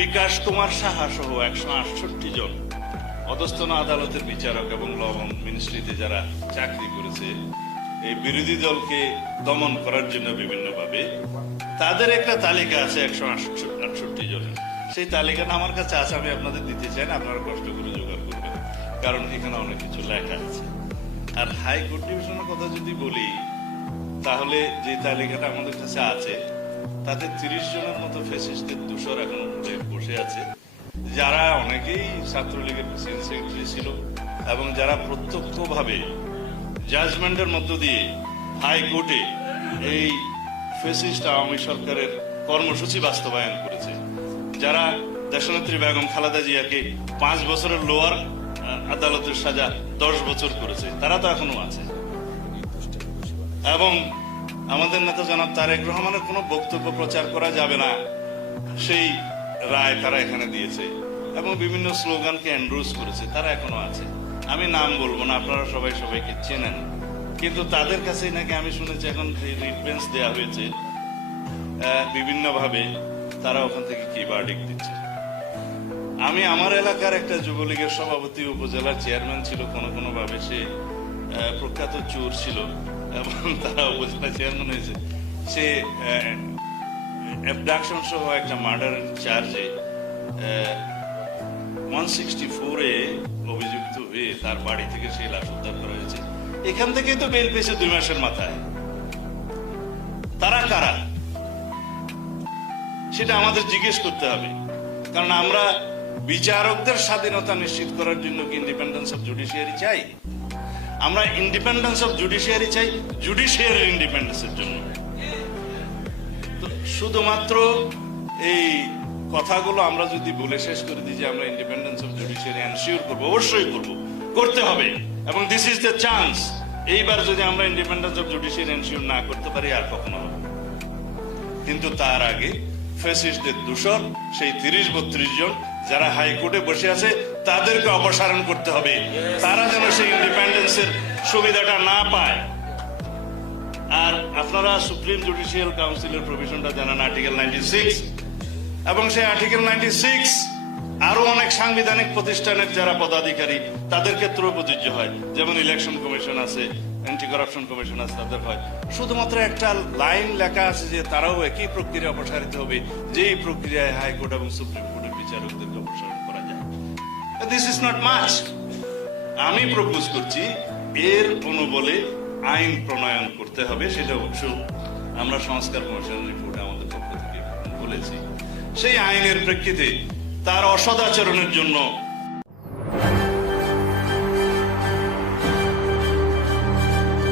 বিকাশ কুমার সাহা সহ একশো আটষট্টি জন অধস্তন আদালতের বিচারক এবং লবণ মিনিস্ট্রিতে যারা চাকরি করেছে, এই বিরোধী দলকে দমন করার জন্য বিভিন্নভাবে তাদের একটা তালিকা আছে একশো আটষট্টি জনের সেই তালিকাটা আমার কাছে আছে, আমি আপনাদের দিতে চাই না, আপনারা কষ্ট করে জোগাড় করবেন, কারণ এখানে অনেক কিছু লেখা আছে। আর হাইকোর্ট ডিভিশনের কথা যদি বলি, তাহলে যে তালিকাটা আমাদের কাছে আছে তাতে তিরিশ জনের মতো ফেসিস্টের দূষর এখন বসে আছে। যারা অনেকেই ছাত্রলীগের সেক্রেটারি ছিল এবং যারা প্রত্যক্ষভাবে জাজমেন্টের মধ্য দিয়ে হাইকোর্টে এই ফেসিস্ট আওয়ামী সরকারের কর্মসূচি বাস্তবায়ন করেছে। যারা দেশনেত্রী বেগম খালেদা জিয়াকে পাঁচ বছরের লোয়ার আদালতের সাজা দশ বছর করেছে, তারা তো এখনও আছে। এবং আমাদের নেতা জনাব তারেক রহমানের কোনো বক্তব্য প্রচার করা যাবে না। সেই রায় তারা এখানে দিয়েছে এবং বিভিন্ন স্লোগানকে এন্ড্রোজ করেছে, তারা এখনও আছে। আমি নাম বলব না, আপনারা সবাই সবাইকে চেনেন। কিন্তু তাদের কাছেই নাকি আমি শুনেছি, এখন রিট বেঞ্চ দেওয়া হয়েছে বিভিন্ন ভাবে তারা ওখান থেকে কি বার্ডিক দিচ্ছে। আমি আমার এলাকার একটা যুবলীগের সভাপতি, উপজেলার চেয়ারম্যান ছিল, কোনো কোনোভাবে সে প্রখ্যাত চোর ছিল এবং তারা উপজেলা চেয়ারম্যান হয়েছে। সে অ্যাবডাকশন সহ একটা মার্ডার চার্জে ওয়ান সিক্সটি ফোরে অভিযুক্ত হয়ে তার বাড়ি থেকে সেই লাশ উদ্ধার করা হয়েছে। এখান থেকেই তো বেল পেয়েছে দুই মাসের মাথায়। তারা কারা? সেটা আমাদের জিজ্ঞেস করতে হবে। কারণ আমরা বিচারকদের স্বাধীনতা নিশ্চিত করার জন্য কি ইন্ডিপেন্ডেন্স অফ জুডিশিয়ারি চাই? আমরা ইন্ডিপেন্ডেন্স অফ জুডিশিয়ারি চাই জুডিশিয়ারির ইন্ডিপেন্ডেন্সের জন্য। শুধুমাত্র এই কথাগুলো আমরা যদি বলে শেষ করে দিই যে আমরা ইন্ডিপেন্ডেন্স অফ জুডিশিয়ারি এনশিওর করব, অবশ্যই করব। করতে হবে। এবং দিস ইজ দ্য চান্স এইবার যদি আমরা ইন্ডিপেন্ডেন্স অফ জুডিশিয়ারি এনশিওর না করতে পারি, আর কখনো হবে কিন্তু তার আগে ফেসিস্টদের দূষণ, সেই তিরিশ বত্রিশ জন যারা হাইকোর্টে বসে আছে, তাদেরকে অপসারণ করতে হবে। তারা যেন সেই ইন্ডিপেন্ডেন্সের সুবিধাটা না পায়। আর আপনারা সুপ্রিম জুডিশিয়াল কাউন্সিলের প্রভিশনটা জানান আর্টিকেল নাইনটি সিক্স এবং সেই আর্টিকেল নাইনটি সিক্স আরও অনেক সাংবিধানিক প্রতিষ্ঠানের যারা পদাধিকারী তাদের ক্ষেত্রেও প্রযোজ্য হয়। যেমন ইলেকশন কমিশন আছে অ্যান্টি করাপশন কমিশন আছে তাদের হয়। শুধুমাত্র একটা লাইন লেখা আছে যে তারাও একই প্রক্রিয়া অপসারিত হবে, যেই প্রক্রিয়ায় হাইকোর্ট এবং সুপ্রিম কোর্টের বিচারকদেরকে অপসারণ করা যায়। দিস ইজ নট মাচ আমি প্রপোজ করছি, এর অনুবলে আইন প্রণয়ন করতে হবে, সেটা অবশ্য আমরা সংস্কার কমিশনের রিপোর্টে আমাদের পক্ষ থেকে বলেছি। সেই আইনের প্রেক্ষিতে তার অসদাচরণের জন্য